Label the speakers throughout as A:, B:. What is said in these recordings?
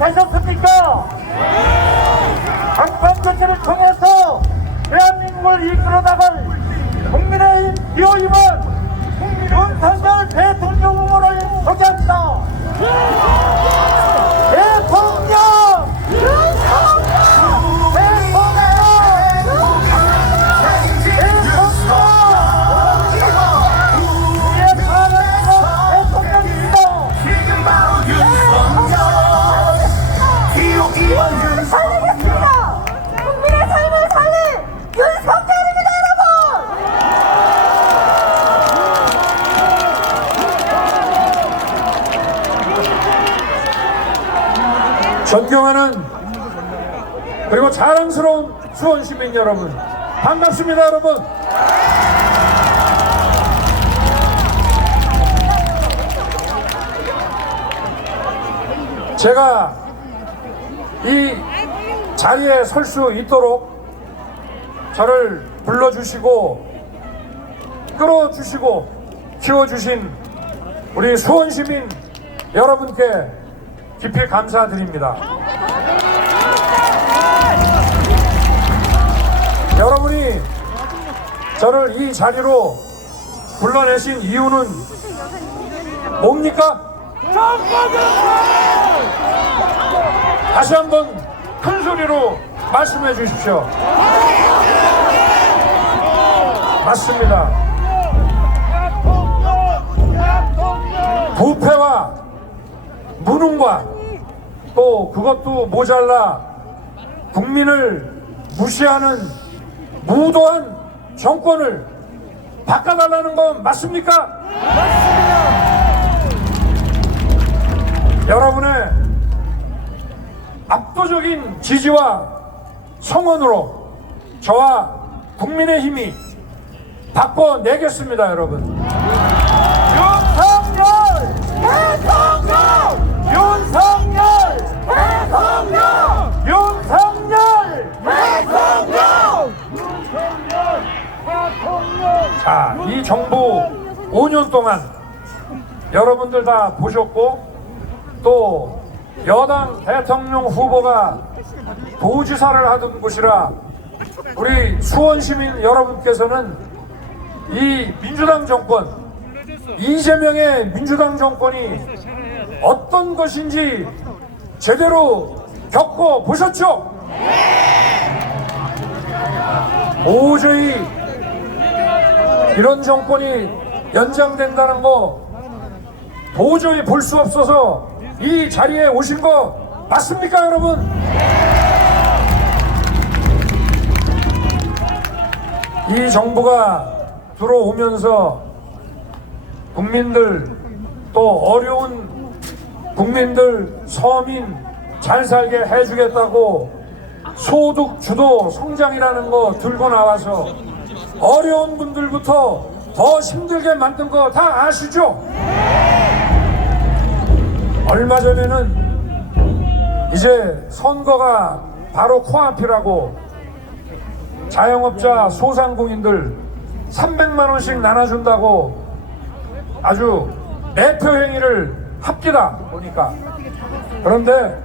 A: 되셨습니까? 강판 교체를 통해서 대한민국을 이끌어 나갈 국민의힘 기호임은
B: 존경하는 그리고 자랑스러운 수원 시민 여러분 반갑습니다 여러분 제가 이 자리에 설 수 있도록 저를 불러주시고 끌어주시고 키워주신 우리 수원 시민 여러분께 깊이 감사드립니다. 저를 이 자리로 불러내신 이유는 뭡니까? 다시 한번 큰 소리로 말씀해 주십시오. 맞습니다. 부패와 무능과 또 그것도 모자라 국민을 무시하는 무도한 정권을 바꿔달라는 건 맞습니까? 여러분의 압도적인 지지와 성원으로 저와 국민의 힘이 바꿔내겠습니다, 여러분. 5년 동안 여러분들 다 보셨고 또 여당 대통령 후보가 도지사를 하던 곳이라 우리 수원 시민 여러분께서는 이 민주당 정권 이재명의 민주당 정권이 어떤 것인지 제대로 겪어 보셨죠? 도저히 이런 정권이 연장된다는 거 도저히 볼 수 없어서 이 자리에 오신 거 맞습니까 여러분? 이 정부가 들어오면서 국민들 또 어려운 국민들 서민 잘 살게 해주겠다고 소득 주도 성장이라는 거 들고 나와서 어려운 분들부터 더 힘들게 만든 거 다 아시죠? 얼마 전에는 이제 선거가 바로 코앞이라고 자영업자 소상공인들 300만 원씩 나눠준다고 아주 매표 행위를 합기다 보니까 그런데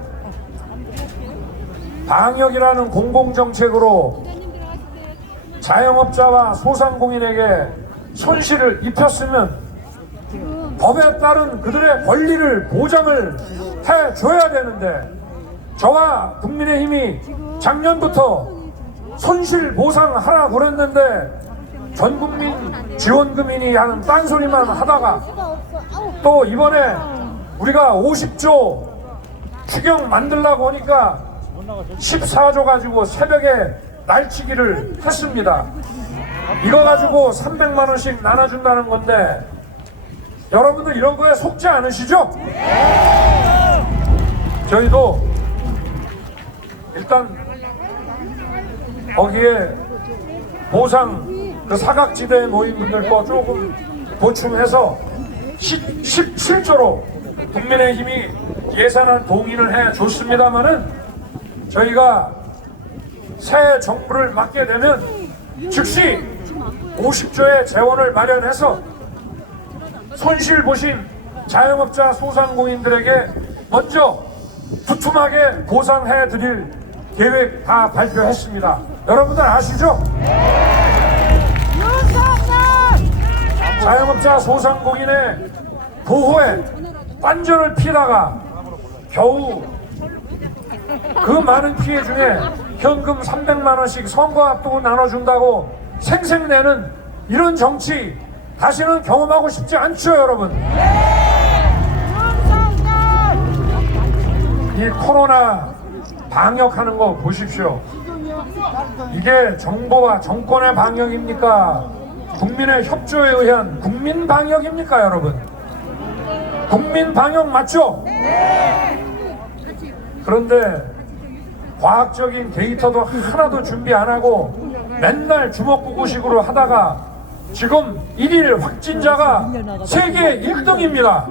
B: 방역이라는 공공정책으로 자영업자와 소상공인에게 손실을 입혔으면 법에 따른 그들의 권리를 보장을 해줘야 되는데 저와 국민의힘이 작년부터 손실 보상하라 그랬는데 전 국민 지원금이니 하는 딴소리만 하다가 또 이번에 우리가 50조 추경 만들라고 하니까 14조 가지고 새벽에 날치기를 했습니다. 이거 가지고 300만 원씩 나눠준다는 건데 여러분들 이런 거에 속지 않으시죠? 저희도 일단 거기에 보상 그 사각지대에 모인 분들 거 조금 보충해서 10, 17조로 국민의힘이 예산안 동의를 해 줬습니다마는 저희가 새 정부를 맡게 되면 즉시 50조의 재원을 마련해서 손실 보신 자영업자 소상공인들에게 먼저 두툼하게 보상해 드릴 계획 다 발표했습니다. 여러분들 아시죠? 자영업자 소상공인의 보호에 완전을 피다가 겨우 그 많은 피해 중에 현금 300만 원씩 선거 앞두고 나눠준다고 생색내는 이런 정치 다시는 경험하고 싶지 않죠 여러분. 이 코로나 방역하는 거 보십시오. 이게 정부와 정권의 방역입니까? 국민의 협조에 의한 국민 방역입니까 여러분? 국민 방역 맞죠? 그런데 과학적인 데이터도 하나도 준비 안 하고 맨날 주먹구구식으로 하다가 지금 일일 확진자가 세계 1등입니다.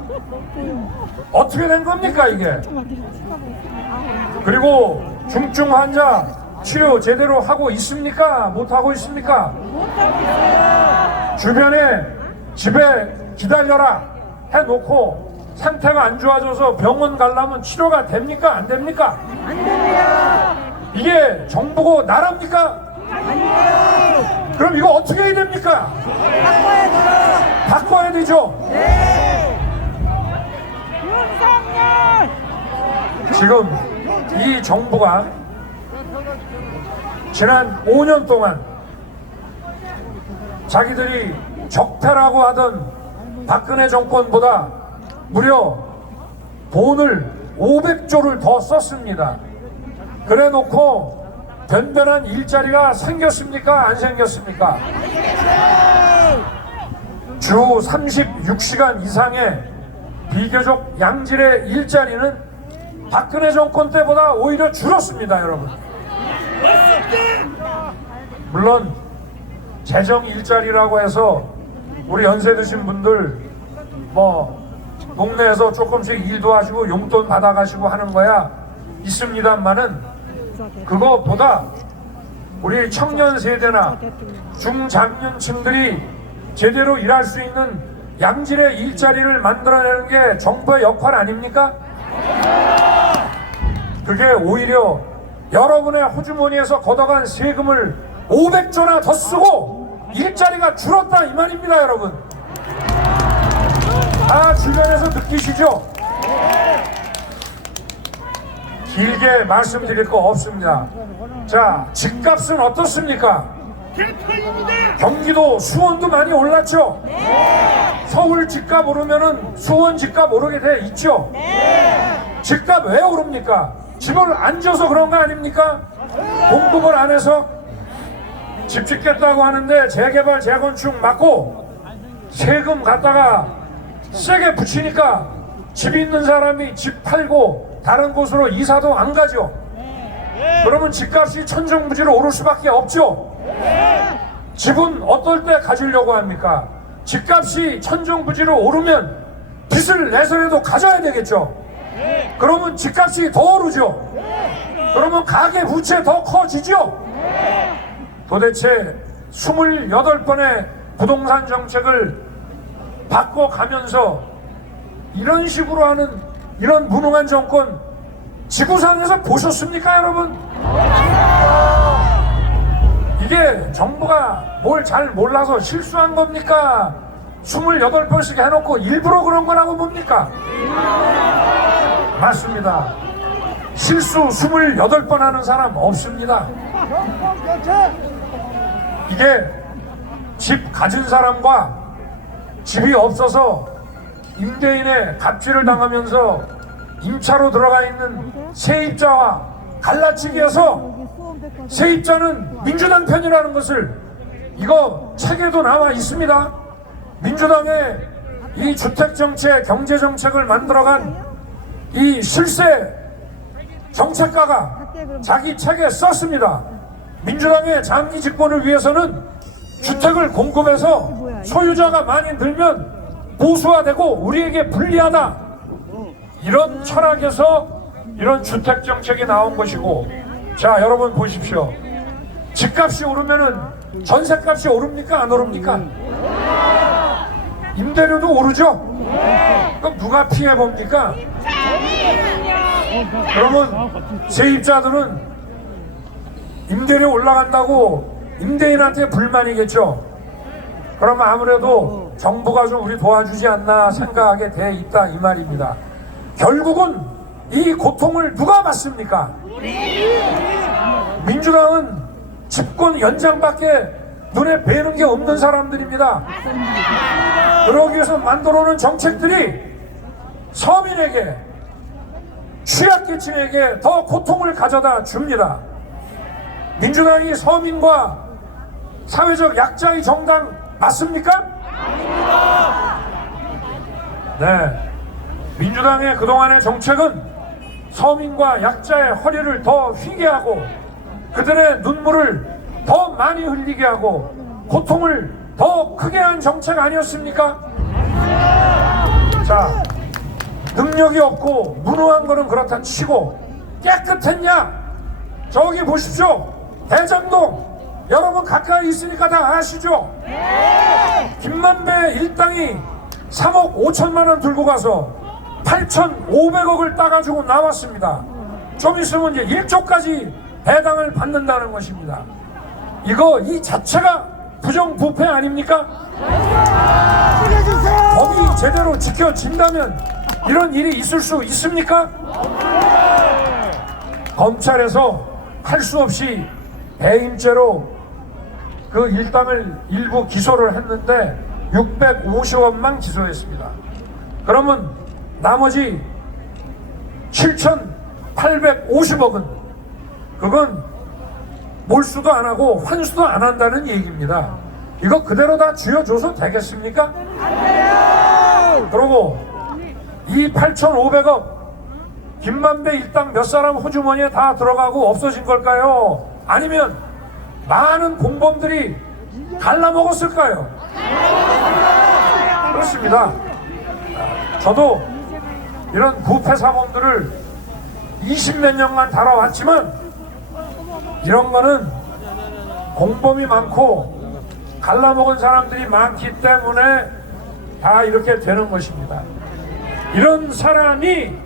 B: 어떻게 된 겁니까 이게? 그리고 중증 환자 치료 제대로 하고 있습니까? 못 하고 있습니까? 주변에 집에 기다려라 해놓고 상태가 안 좋아져서 병원 가려면 치료가 됩니까? 안 됩니까? 안 됩니다. 이게 정부고 나라입니까? 아니에요. 그럼 이거 어떻게 해야 됩니까? 바꿔야 되죠. 지금 이 정부가 지난 5년 동안 자기들이 적폐라고 하던 박근혜 정권보다 무려 돈을 500조를 더 썼습니다. 그래 놓고 변변한 일자리가 생겼습니까? 안 생겼습니까? 주 36시간 이상의 비교적 양질의 일자리는 박근혜 정권 때보다 오히려 줄었습니다, 여러분. 물론 재정 일자리라고 해서 우리 연세 드신 분들 뭐 동네에서 조금씩 일도 하시고 용돈 받아가시고 하는 거야 있습니다만은 그거보다 우리 청년 세대나 중장년층들이 제대로 일할 수 있는 양질의 일자리를 만들어내는 게 정부의 역할 아닙니까? 그게 오히려 여러분의 호주머니에서 걷어간 세금을 500조나 더 쓰고 일자리가 줄었다 이 말입니다 여러분 다 주변에서 느끼시죠? 길게 말씀드릴 거 없습니다 자 집값은 어떻습니까? 경기도 수원도 많이 올랐죠? 서울 집값 오르면은 수원 집값 오르게 돼 있죠? 집값 왜 오릅니까? 집을 안 줘서 그런 거 아닙니까? 공급을 안 해서 집 짓겠다고 하는데 재개발 재건축 맞고 세금 갖다가 세게 붙이니까 집 있는 사람이 집 팔고 다른 곳으로 이사도 안 가죠. 그러면 집값이 천정부지로 오를 수밖에 없죠. 집은 어떨 때 가지려고 합니까? 집값이 천정부지로 오르면 빚을 내서라도 가져야 되겠죠. 그러면 집값이 더 오르죠. 그러면 가계 부채 더 커지죠. 도대체 28번의 부동산 정책을 바꿔가면서 이런 식으로 하는 이런 무능한 정권 지구상에서 보셨습니까 여러분? 이게 정부가 뭘 잘 몰라서 실수한 겁니까? 28번씩 해놓고 일부러 그런 거라고 봅니까? 맞습니다. 실수 28번 하는 사람 없습니다. 이게 집 가진 사람과 집이 없어서 임대인의 갑질을 당하면서 임차로 들어가 있는 세입자와 갈라치기해서 세입자는 민주당 편이라는 것을 이거 책에도 나와 있습니다. 민주당의 이 주택 정책, 경제 정책을 만들어간 이 실세 정책가가 자기 책에 썼습니다. 민주당의 장기 집권을 위해서는 주택을 공급해서 소유자가 많이 늘면 보수화되고 우리에게 불리하다. 이런 철학에서 이런 주택 정책이 나온 것이고 자 여러분 보십시오. 집값이 오르면은 전세값이 오릅니까 안 오릅니까? 임대료도 오르죠. 그럼 누가 피해 봅니까? 그러면 세입자들은 임대료 올라간다고 임대인한테 불만이겠죠. 그러면 아무래도 정부가 좀 우리 도와주지 않나 생각하게 돼 있다 이 말입니다. 결국은 이 고통을 누가 받습니까? 민주당은 집권 연장밖에 눈에 뵈는 게 없는 사람들입니다. 그러기 위해서 만들어 놓은 정책들이 서민에게 취약계층에게 더 고통을 가져다 줍니다. 민주당이 서민과 사회적 약자의 정당 맞습니까? 네. 민주당의 그동안의 정책은 서민과 약자의 허리를 더 휘게 하고 그들의 눈물을 더 많이 흘리게 하고 고통을 더 크게 한 정책 아니었습니까? 자, 능력이 없고 무능한 거는 그렇다 치고 깨끗했냐? 저기 보십시오. 대장동 여러분 가까이 있으니까 다 아시죠? 김만배 일당이 3억 5천만 원 들고 가서 8,500억을 따가지고 나왔습니다. 좀 있으면 이제 1조까지 배당을 받는다는 것입니다. 이거 이 자체가 부정부패 아닙니까? 법이 제대로 지켜진다면 이런 일이 있을 수 있습니까? 검찰에서 할 수 없이 배임죄로 그 일당을 일부 기소를 했는데 650원만 기소했습니다. 그러면 나머지 7,850억은 그건 몰수도 안 하고 환수도 안 한다는 얘기입니다. 이거 그대로 다 쥐어줘서 되겠습니까? 그러고 이 8,500억 김만배 일당 몇 사람 호주머니에 다 들어가고 없어진 걸까요? 아니면 많은 공범들이 갈라먹었을까요? 그렇습니다. 저도 이런 부패 사범들을 20몇 년간 다뤄왔지만 이런 거는 공범이 많고 갈라먹은 사람들이 많기 때문에 다 이렇게 되는 것입니다. 이런 사람이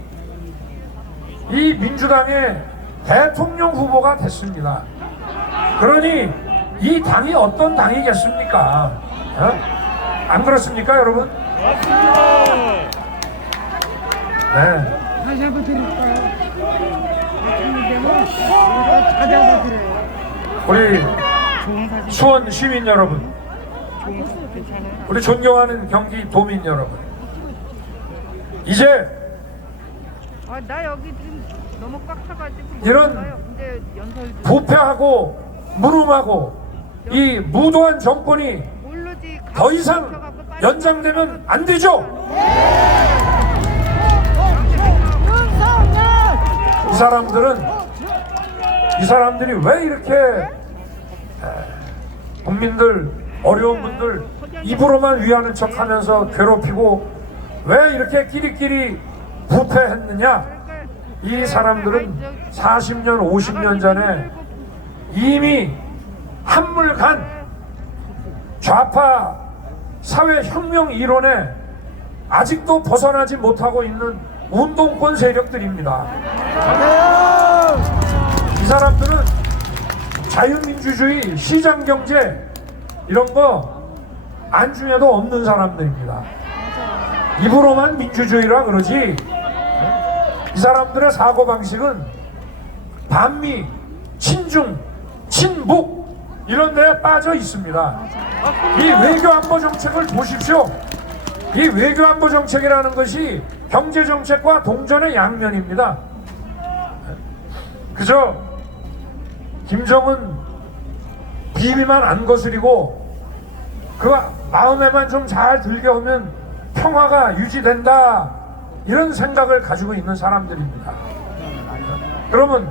B: 이 민주당의 대통령 후보가 됐습니다. 그러니 이 당이 어떤 당이겠습니까? 어? 안 그렇습니까, 여러분? 네.
C: 다시 한번 드릴까요? 찾아봐 드려요.
B: 우리
C: 좋은 사진
B: 수원 시민 여러분,
C: 좋은 사진 괜찮아요.
B: 우리 존경하는 경기 도민 여러분, 이제
C: 아, 나 여기 지금 너무 꽉 차가지고 못
B: 이런.
C: 근데
B: 부패하고 무능하고 이 무도한 정권이. 더 이상 연장되면 안 되죠. 이 사람들은 이 사람들이 왜 이렇게 에, 국민들 어려운 분들 입으로만 위하는 척하면서 괴롭히고 왜 이렇게 끼리끼리 부패했느냐? 이 사람들은 40년, 50년 전에 이미 한물간 좌파 사회혁명 이론에 아직도 벗어나지 못하고 있는 운동권 세력들입니다. 이 사람들은 자유민주주의, 시장경제 이런 거 안중에도 없는 사람들입니다. 입으로만 민주주의라 그러지 이 사람들의 사고방식은 반미, 친중, 친북 이런 데에 빠져 있습니다. 이 외교안보 정책을 보십시오. 이 외교안보 정책이라는 것이 경제 정책과 동전의 양면입니다. 그저 김정은 비비만 안 거스리고 그 마음에만 좀 잘 들게 하면 평화가 유지된다 이런 생각을 가지고 있는 사람들입니다. 그러면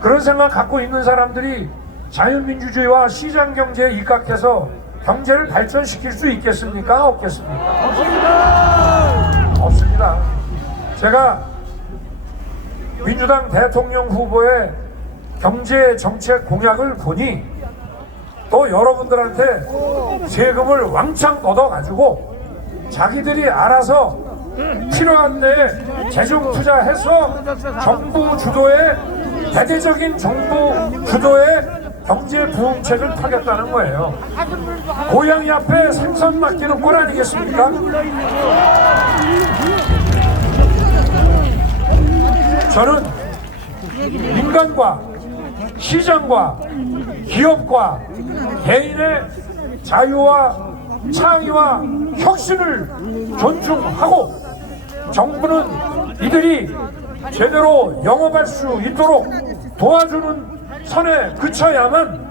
B: 그런 생각 갖고 있는 사람들이 자유민주주의와 시장경제에 입각해서 경제를 발전시킬 수 있겠습니까? 없겠습니까? 없습니다. 없습니다. 제가 민주당 대통령 후보의 경제 정책 공약을 보니 또 여러분들한테 세금을 왕창 걷어가지고 자기들이 알아서 필요한 데 재정 투자해서 정부 주도의 대대적인 정부 주도의 경제 부흥책을 타겠다는 거예요. 고양이 앞에 생선 맡기는 꼴 아니겠습니까? 저는 민간과 시장과 기업과 개인의 자유와 창의와 혁신을 존중하고 정부는 이들이 제대로 영업할 수 있도록 도와주는 선에 그쳐야만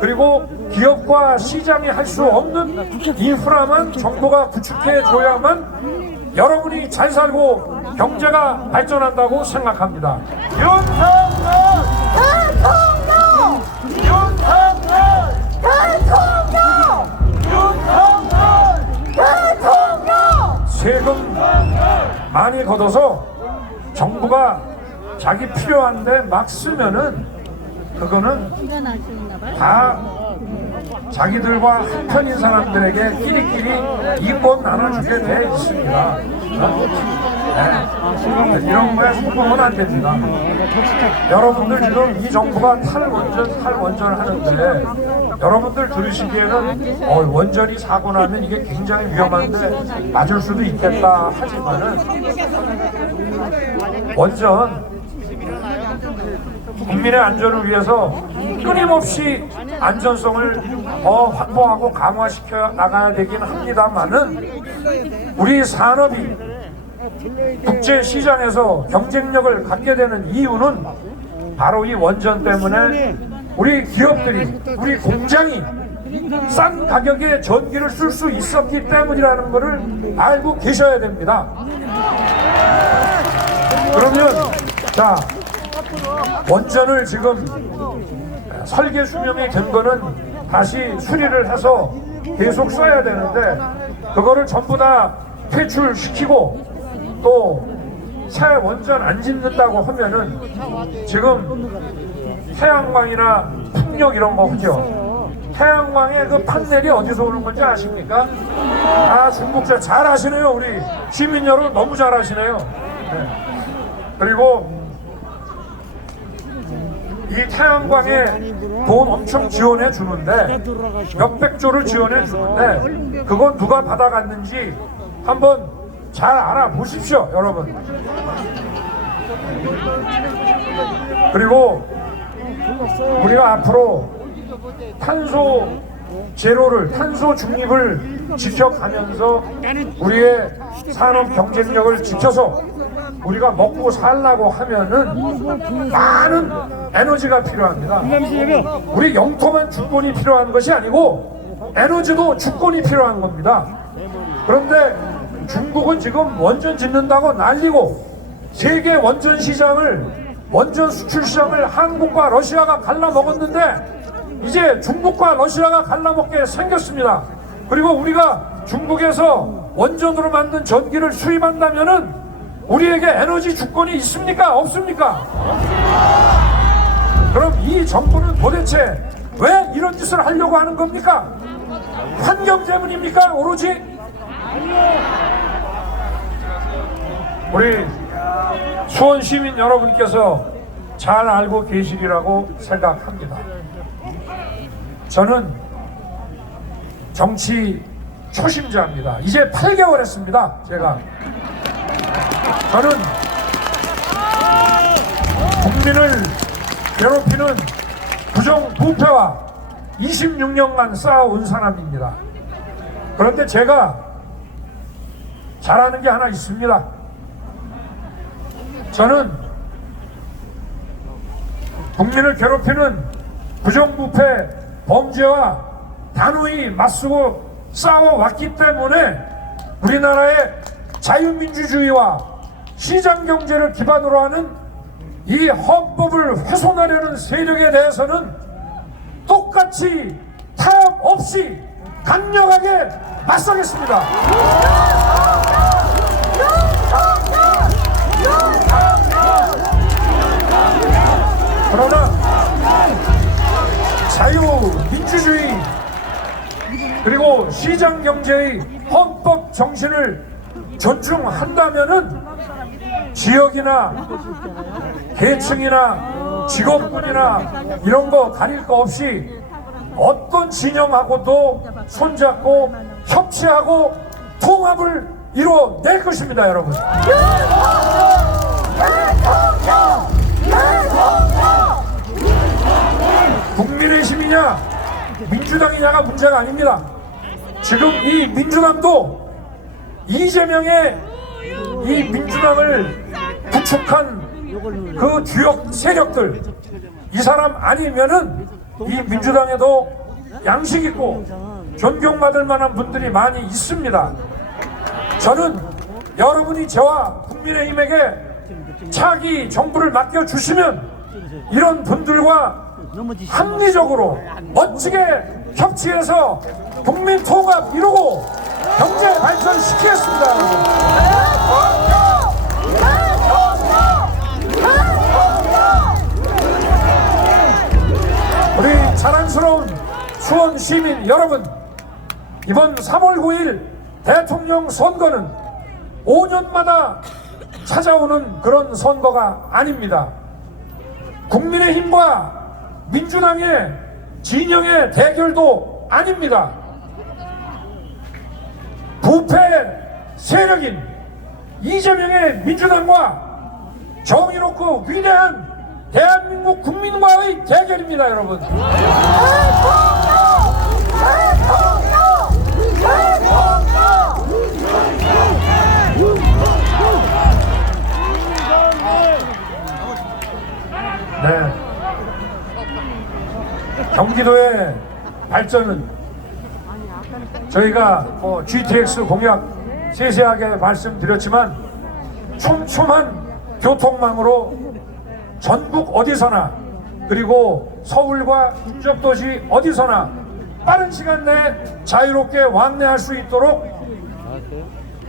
B: 그리고 기업과 시장이 할 수 없는 인프라만 정부가 구축해 줘야만 여러분이 잘 살고 경제가 발전한다고 생각합니다.
A: 윤석열!
D: 대통령!
A: 윤석열!
D: 대통령!
A: 윤석열!
D: 대통령!
B: 세금 많이 걷어서 정부가 자기 필요한데 막 쓰면은 그거는 다 자기들과 한편인 사람들에게 끼리끼리 이권 나눠주게 돼 있습니다. 네. 이런 거에 성공은 안 됩니다. 여러분들 지금 이 정부가 탈원전, 탈원전 하는데 여러분들 들으시기에는 어, 원전이 사고 나면 이게 굉장히 위험한데 맞을 수도 있겠다 하지만은 원전 국민의 안전을 위해서 끊임없이 안전성을 더 확보하고 강화시켜 나가야 되긴 합니다만은 우리 산업이 국제 시장에서 경쟁력을 갖게 되는 이유는 바로 이 원전 때문에 우리 기업들이 우리 공장이 싼 가격에 전기를 쓸 수 있었기 때문이라는 것을 알고 계셔야 됩니다. 그러면 자 원전을 지금 설계 수명이 된 거는 다시 수리를 해서 계속 써야 되는데 그거를 전부 다 퇴출시키고 또 새 원전 안 짓는다고 하면은 지금 태양광이나 풍력 이런 거 하죠. 태양광의 그 판넬이 어디서 오는 건지 아십니까? 아 중국자 잘 아시네요 우리 시민 여러분 너무 잘 아시네요. 네. 그리고 이 태양광에 돈 엄청 지원해 주는데 몇백 조를 지원해 주는데 그건 누가 받아갔는지 한번 잘 알아보십시오 여러분. 그리고 우리가 앞으로 탄소 제로를 탄소 중립을 지켜가면서 우리의 산업 경쟁력을 지켜서 우리가 먹고 살라고 하면은 많은 에너지가 필요합니다. 우리 영토만 주권이 필요한 것이 아니고 에너지도 주권이 필요한 겁니다. 그런데 중국은 지금 원전 짓는다고 난리고 세계 원전 시장을 원전 수출 시장을 한국과 러시아가 갈라먹었는데 이제 중국과 러시아가 갈라먹게 생겼습니다. 그리고 우리가 중국에서 원전으로 만든 전기를 수입한다면은 우리에게 에너지 주권이 있습니까? 없습니까? 그럼 이 정부는 도대체 왜 이런 짓을 하려고 하는 겁니까? 환경 때문입니까? 오로지? 우리 수원 시민 여러분께서 잘 알고 계시리라고 생각합니다. 저는 정치 초심자입니다. 이제 8개월 했습니다. 제가. 저는 국민을 괴롭히는 부정 부패와 26년간 쌓아온 사람입니다. 그런데 제가 잘하는 게 하나 있습니다. 저는 국민을 괴롭히는 부정부패 범죄와 단호히 맞서고 싸워왔기 때문에 우리나라의 자유민주주의와 시장경제를 기반으로 하는 이 헌법을 훼손하려는 세력에 대해서는 똑같이 타협 없이 강력하게 맞서겠습니다. 그러나 자유민주주의 그리고 시장경제의 헌법 정신을 존중한다면은 지역이나 계층이나 직업군이나 이런 거 가릴 거 없이 어떤 진영하고도 손잡고 협치하고 통합을 이루어낼 것입니다, 여러분. 국민의힘이냐 민주당이냐가 문제가 아닙니다. 지금 이 민주당도 이재명의 이 민주당을 구축한 그 주역 세력들 이 사람 아니면은 이 민주당에도 양식 있고 존경받을 만한 분들이 많이 있습니다. 저는 여러분이 저와 국민의힘에게 차기 정부를 맡겨주시면 이런 분들과 합리적으로 멋지게 협치해서 국민 통합 이루고 경제 발전 시키겠습니다. 여러분. 우리 자랑스러운 수원 시민 여러분, 이번 3월 9일 대통령 선거는 5년마다 찾아오는 그런 선거가 아닙니다. 국민의 힘과 민주당의 진영의 대결도 아닙니다. 부패 세력인 이재명의 민주당과 정의롭고 위대한 대한민국 국민과의 대결입니다, 여러분. 네. 경기도의 발전은 저희가 뭐 GTX 공약 세세하게 말씀드렸지만 촘촘한 교통망으로 전국 어디서나 그리고 서울과 인접도시 어디서나 빠른 시간 내에 자유롭게 왕래할 수 있도록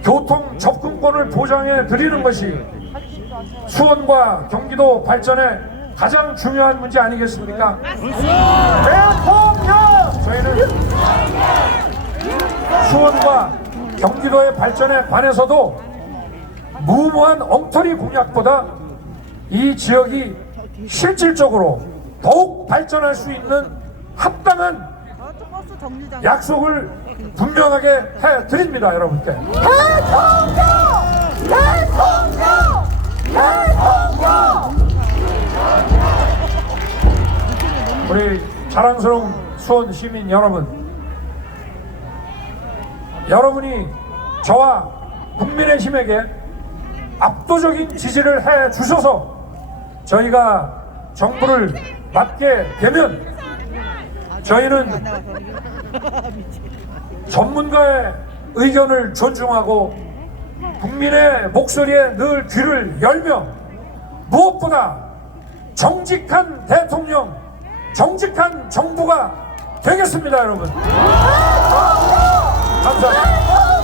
B: 교통 접근권을 보장해 드리는 것이 수원과 경기도 발전에 가장 중요한 문제 아니겠습니까?
A: 대통령!
B: 저희는 수원과 경기도의 발전에 관해서도 무모한 엉터리 공약보다 이 지역이 실질적으로 더욱 발전할 수 있는 합당한 약속을 분명하게 해 드립니다, 여러분께. 우리 자랑스러운 수원 시민 여러분, 여러분이 저와 국민의힘에게 압도적인 지지를 해 주셔서 저희가 정부를 맡게 되면 저희는 전문가의 의견을 존중하고 국민의 목소리에 늘 귀를 열며 무엇보다 정직한 대통령, 정직한 정부가 되겠습니다, 여러분. 감사합니다.